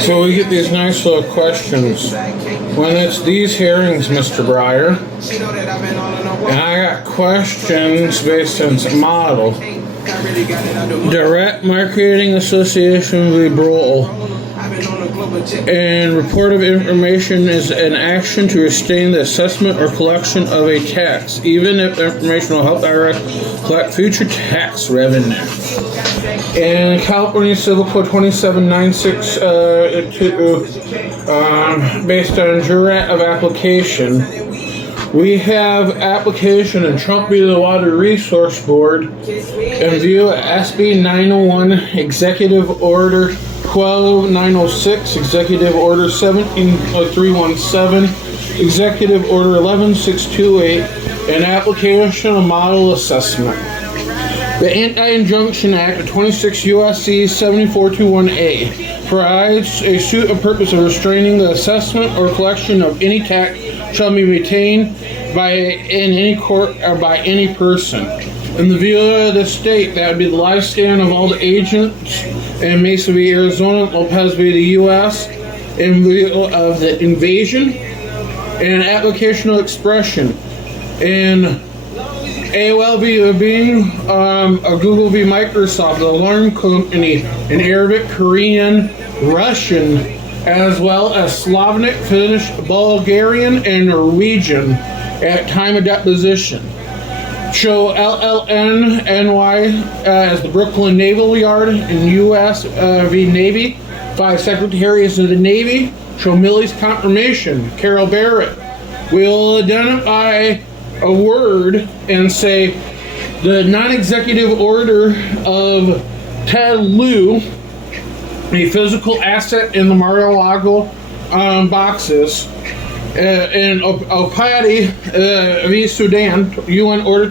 So we get these nice little questions. When it's these hearings, Mr. Breyer, and I got questions based on some model. Direct Marketing Association Liberal. And report of information is an action to restrain the assessment or collection of a tax, even if the information will help IRS collect future tax revenue. And California Civil Code 2796, based on jurat of application, we have application in Trump v. the Water Resource Board in view of SB 901, Executive Order 12906, Executive Order 17317, Executive Order 11628, and application of model assessment. The Anti-Injunction Act of 26 U.S.C. 7421A provides a suit of purpose of restraining the assessment or collection of any tax shall be retained in any court or by any person. In the view of the state, that would be the lifespan of all the agents in Mesa v. Arizona, Lopez v. the U.S., in view of the invasion and applicational expression. In AOL v. Bing, Google v. Microsoft, the alarm company in Arabic, Korean, Russian, as well as Slavonic, Finnish, Bulgarian, and Norwegian at time of deposition. Show LLNNY as the Brooklyn Naval Yard in U.S. v. Navy. 5 Secretaries of the Navy. Show Millie's confirmation. Carol Barrett. We'll identify a word and say the non-executive order of Ted Lieu, a physical asset in the Mar-a-Lago boxes, in opati v. Sudan, UN Order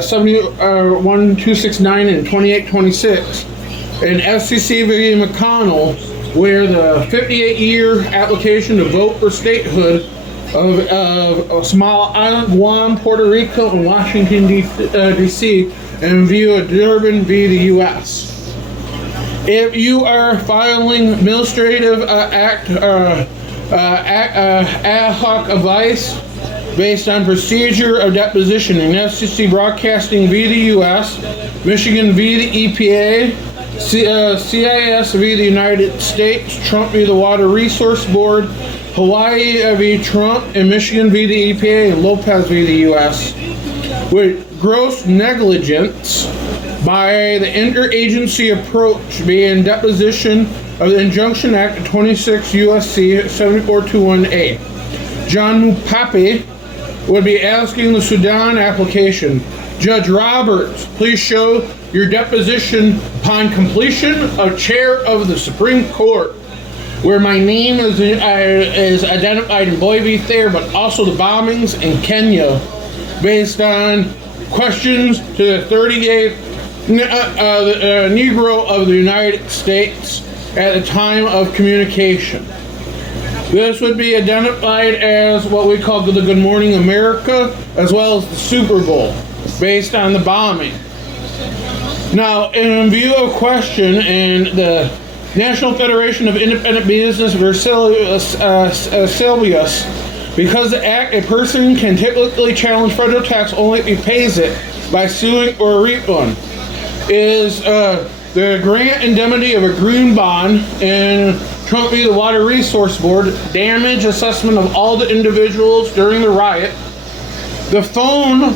71269 and 2826, and FCC v. McConnell, where the 58-year application to vote for statehood of Small Island, Guam, Puerto Rico, and Washington, D.C. in view of Durbin v. the U.S. If you are filing administrative ad hoc advice based on procedure of deposition in FCC Broadcasting v. the U.S., Michigan v. the EPA, CIS v. the United States, Trump v. the Water Resource Board, Hawaii v. Trump, and Michigan v. the EPA, and Lopez v. the U.S., with gross negligence by the interagency approach being deposition of the Injunction Act of 26 U.S.C. 7421A. John Mupapi would be asking the Sudan application, Judge Roberts, please show your deposition upon completion of Chair of the Supreme Court, where my name is identified in Boy v. Thayer, but also the bombings in Kenya, based on questions to the 38th Negro of the United States at the time of communication. This would be identified as what we call the Good Morning America, as well as the Super Bowl, based on the bombing. Now, in view of question in the National Federation of Independent Business Versailles, because the act, a person can typically challenge federal tax only if he pays it by suing or a refund, is the grant indemnity of a green bond and Trump v. the Water Resource Board, damage assessment of all the individuals during the riot, the phone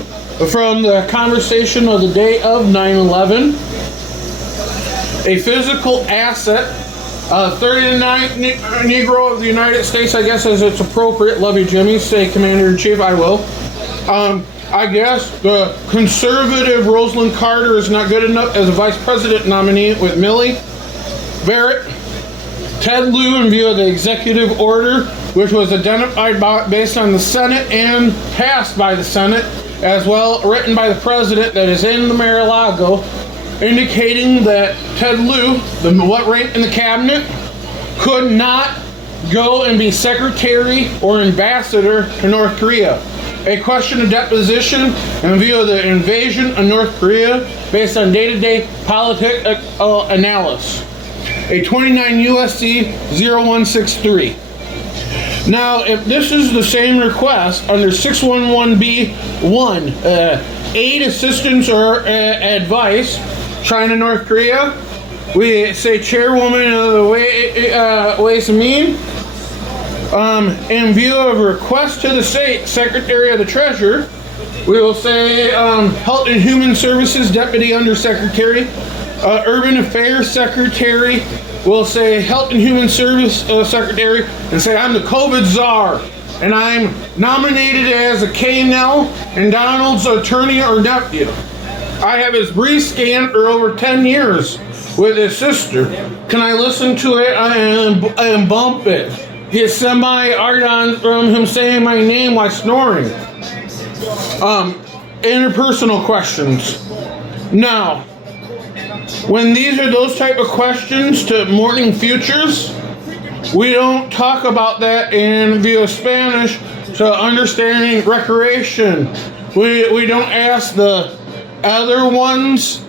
from the conversation of the day of 9/11, a physical asset, 39th Negro of the United States, I guess as it's appropriate. Love you, Jimmy. Say Commander-in-Chief, I will. I guess the conservative Rosalynn Carter is not good enough as a vice president nominee with Millie Barrett. Ted Lieu, in view of the executive order, which was identified based on the Senate and passed by the Senate, as well written by the president, that is in the Mar-a-Lago, indicating that Ted Lieu, what rank in the cabinet, could not go and be secretary or ambassador to North Korea. A question of deposition in view of the invasion of North Korea based on day-to-day political analysis. a 29 USC 0163. Now, if this is the same request under 611B1, aid, assistance, or advice, China, North Korea, we say Chairwoman of the Ways and Means. In view of a request to the state Secretary of the Treasury, we will say Health and Human Services Deputy Undersecretary, Urban Affairs Secretary. We'll say Health and Human Service Secretary, and say I'm the COVID czar, and I'm nominated as a K-Nell and Donald's attorney or nephew. I have his brief scan for over 10 years with his sister. Can I listen to it and bump it? Get semi-art on from him saying my name while snoring. Interpersonal questions. Now, when these are those type of questions to morning futures, we don't talk about that in view of Spanish to understanding recreation. We don't ask the other ones,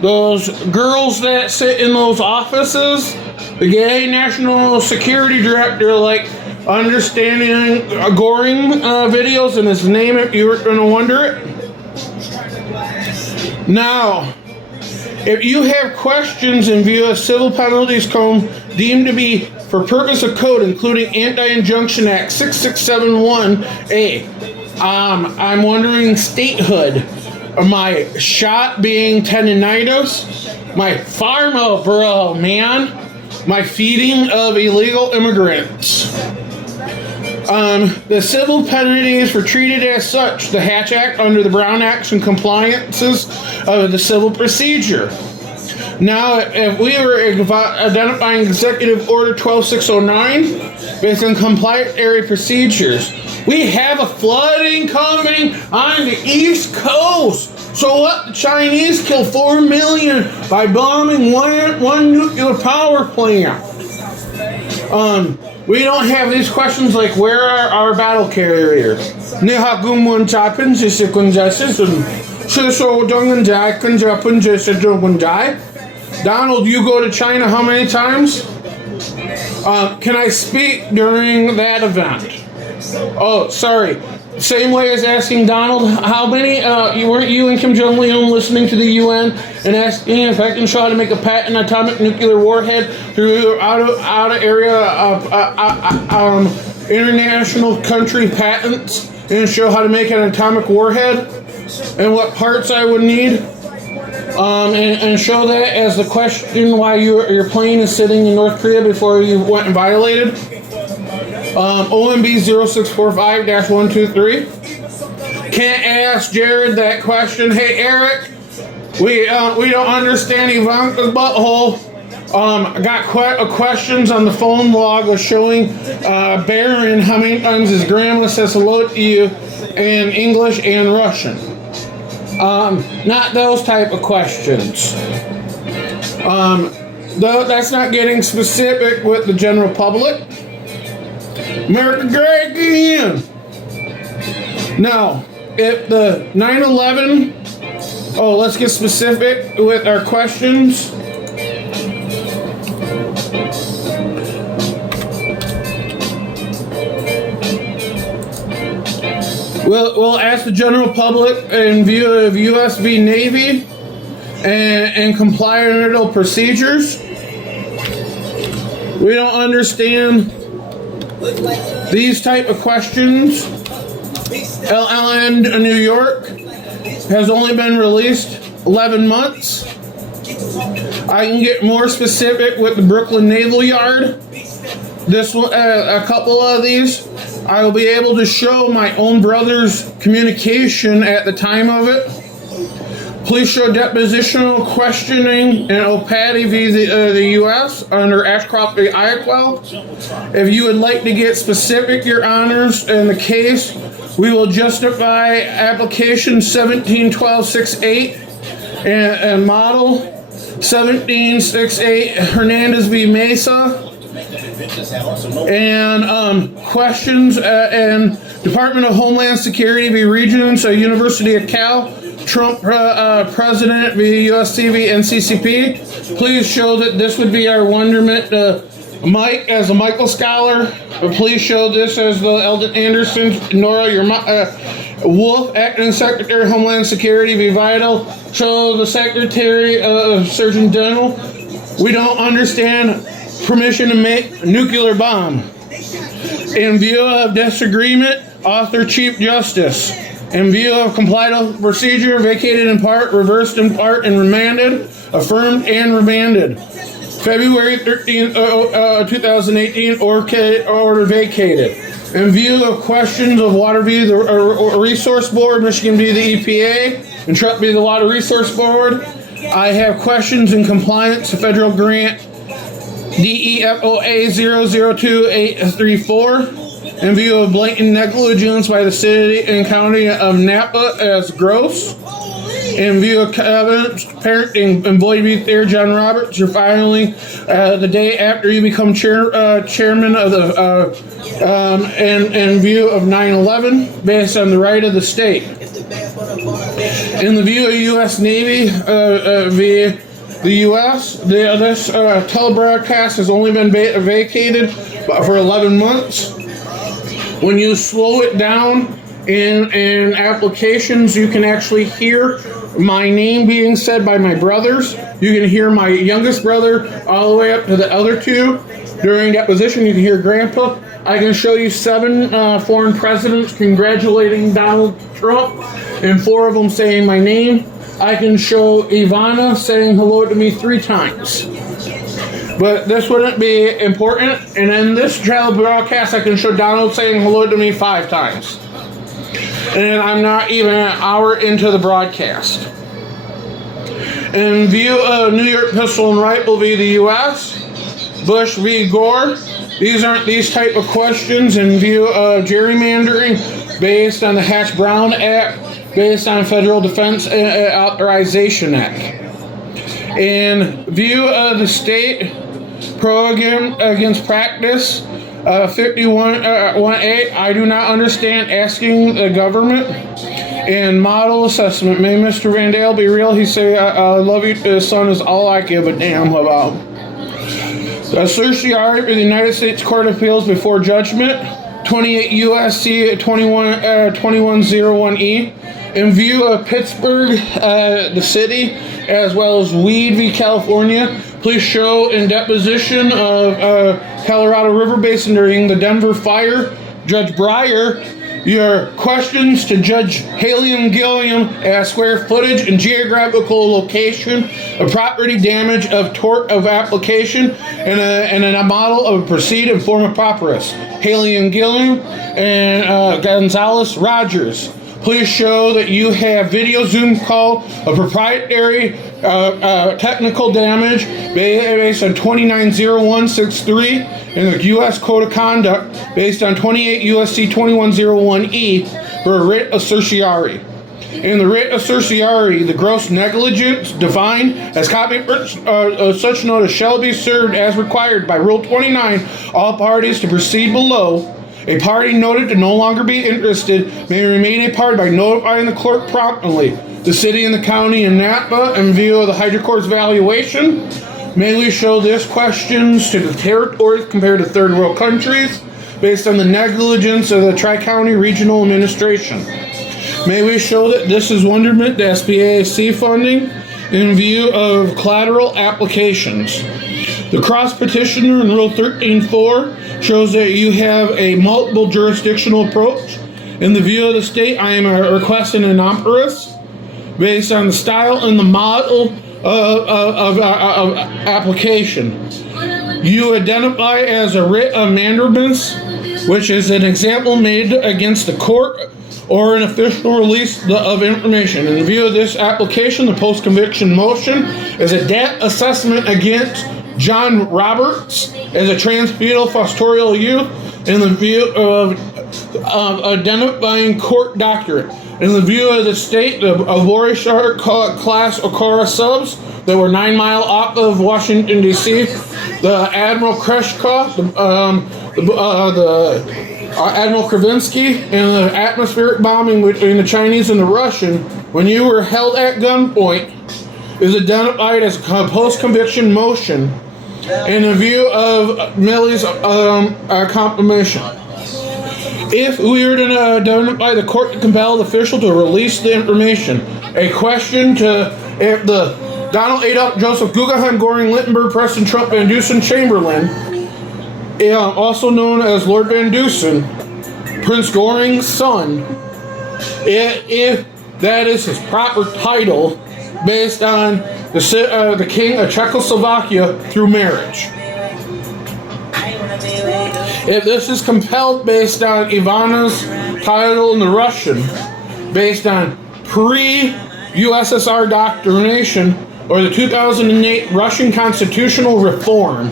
those girls that sit in those offices, the gay national security director, like understanding goring videos and his name if you were going to wonder it. Now, if you have questions in view of civil penalties code deemed to be for purpose of code, including Anti-Injunction Act 6671A, I'm wondering statehood, my shot being tendinitis, my pharma, bro, man, my feeding of illegal immigrants. The civil penalties were treated as such, the Hatch Act under the Brown Acts and compliances of the civil procedure. Now, if we were identifying Executive Order 12609 based on compliant area procedures, we have a flooding coming on the East Coast. So what? The Chinese kill 4 million by bombing one nuclear power plant. We don't have these questions like, where are our battle carriers? Donald, you go to China how many times? Can I speak during that event? Oh, sorry. Same way as asking Donald, how many, weren't you and Kim Jong-un listening to the UN and asking if I can show how to make a patent atomic nuclear warhead through out of area of international country patents and show how to make an atomic warhead and what parts I would need? And show that as the question why your plane is sitting in North Korea before you went and violated? OMB 0645-123. Can't ask Jared that question. Hey Eric, we don't understand Ivanka's butthole. I got questions on the phone log of showing Baron how many times his grandma says hello to you in English and Russian. Not those type of questions. That's not getting specific with the general public. America great again. Now, if the 9/11, let's get specific with our questions. We'll ask the general public in view of U.S. v. Navy and compliant procedures. We don't understand these type of questions. LLN New York has only been released 11 months. I can get more specific with the Brooklyn Naval Yard. This one, a couple of these, I will be able to show my own brother's communication at the time of it. Please show depositional questioning and opati via the U.S. under Ashcroft v. iqual. If you would like to get specific, Your Honors, in the case, we will justify application 171268 and model 1768 Hernandez v. Mesa. And questions and Department of Homeland Security v. Regents, University of Cal, Trump President v. USC v. NCCP, please show that this would be our wonderment. Mike, as a Michael Scholar, please show this as the Eldon Anderson. Nora, your Wolf, Acting Secretary of Homeland Security, V.Vidal, show the Secretary of Surgeon General. We don't understand permission to make nuclear bomb. In view of disagreement, author Chief Justice. In view of complied with procedure, vacated in part, reversed in part, and remanded, affirmed and remanded. February 13th, 2018, order vacated. In view of questions of Water v. the Resource Board, Michigan v. the EPA, and Trump v. the Water Resource Board, I have questions in compliance to federal grant DEFOA 002834. In view of blatant negligence by the city and county of Napa as gross. In view of Kevin's parenting employee be there, John Roberts, you're filing the day after you become chairman of the, in view of 9/11, based on the right of the state. In the view of U.S. Navy via the U.S., this telebroadcast has only been vacated for 11 months. When you slow it down in applications, you can actually hear my name being said by my brothers. You can hear my youngest brother all the way up to the other two. During deposition, you can hear Grandpa. I can show you 7 foreign presidents congratulating Donald Trump and 4 of them saying my name. I can show Ivana saying hello to me 3 times. But this wouldn't be important. And in this trial broadcast, I can show Donald saying hello to me 5 times. And I'm not even an hour into the broadcast. In view of New York Pistol and Rifle v. the U.S., Bush v. Gore, these aren't these type of questions in view of gerrymandering based on the Hatch-Brown Act, based on Federal Defense Authorization Act. In view of the state program against practice 51.8, I do not understand asking the government. And model assessment, may Mr. Vidal be real? He say, I love you, his son is all I give a damn about. The certiorari for the United States Court of Appeals before judgment, 28 U.S.C. 2101E. In view of Pittsburgh, the city, as well as Weed v. California, please show in deposition of Colorado River Basin during the Denver fire, Judge Breyer, your questions to Judge Haley and Gilliam as square footage and geographical location of property damage of tort of application and a model of proceed in form of papyrus. Haley and Gilliam and Gonzalez Rogers. Please show that you have video Zoom call of proprietary technical damage based on 290163 and the U.S. Code of Conduct based on 28 U.S.C. 2101E for a writ of certiorari. In the writ of certiorari, the gross negligence defined as copy such notice shall be served as required by Rule 29, all parties to proceed below. A party noted to no longer be interested may remain a party by notifying the clerk promptly. The city and the county in Napa, in view of the Hydro Court's valuation, may we show this questions to the territories compared to third world countries based on the negligence of the Tri-County Regional Administration. May we show that this is wonderment to SBAC funding in view of collateral applications. The cross petitioner in Rule 13.4 shows that you have a multiple jurisdictional approach. In the view of the state, I am requesting an operas based on the style and the model of application. You identify as a writ of mandamus, which is an example made against the court or an official release of information. In the view of this application, the post-conviction motion is a debt assessment against John Roberts as a trans-fetal fosterorial youth in the view of identifying court doctorate. In the view of the state, the Avorishark class Okara subs that were 9 miles off of Washington, D.C., the Admiral Kreshkov, the Admiral Kravinsky, and the atmospheric bombing between the Chinese and the Russian, when you were held at gunpoint is identified as a post-conviction motion in view of Millie's confirmation. If we were to identify the court to compel the official to release the information, a question to if the Donald Adolf Joseph Guggenheim Goring Littenberg Preston Trump Van Dusen Chamberlain, also known as Lord Van Dusen, Prince Goring's son, if that is his proper title, based on the King of Czechoslovakia through marriage. If this is compelled based on Ivana's title in the Russian, based on pre-USSR doctrination, or the 2008 Russian constitutional reform,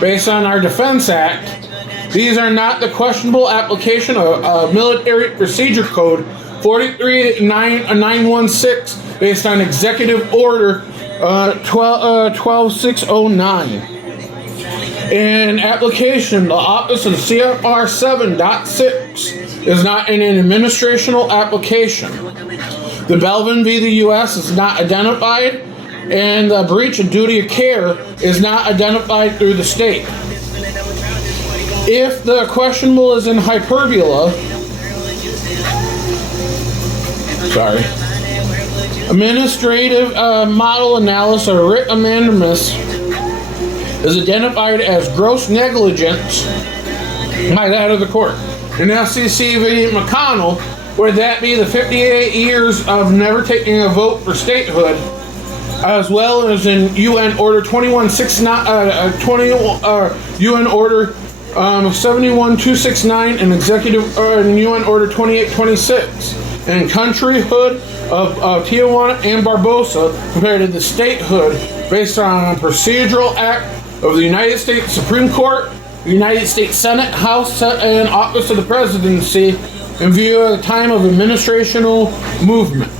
based on our Defense Act, these are not the questionable application of Military Procedure Code 43916, based on Executive Order 12609. In application, the Office of CFR 7.6 is not an administrational application. The Belvin v. the U.S. is not identified, and the breach of duty of care is not identified through the state. If the questionable is in hyperbola, administrative model analysis or writ amendment is identified as gross negligence by that of the court. In SEC v. McConnell, would that be the 58 years of never taking a vote for statehood, as well as in UN Order 2169, UN Order 71269, and Executive UN Order 2826, and countryhood of Tijuana and Barbosa compared to the statehood based on a procedural act of the United States Supreme Court, the United States Senate, House, and Office of the Presidency in view of the time of administrational movement.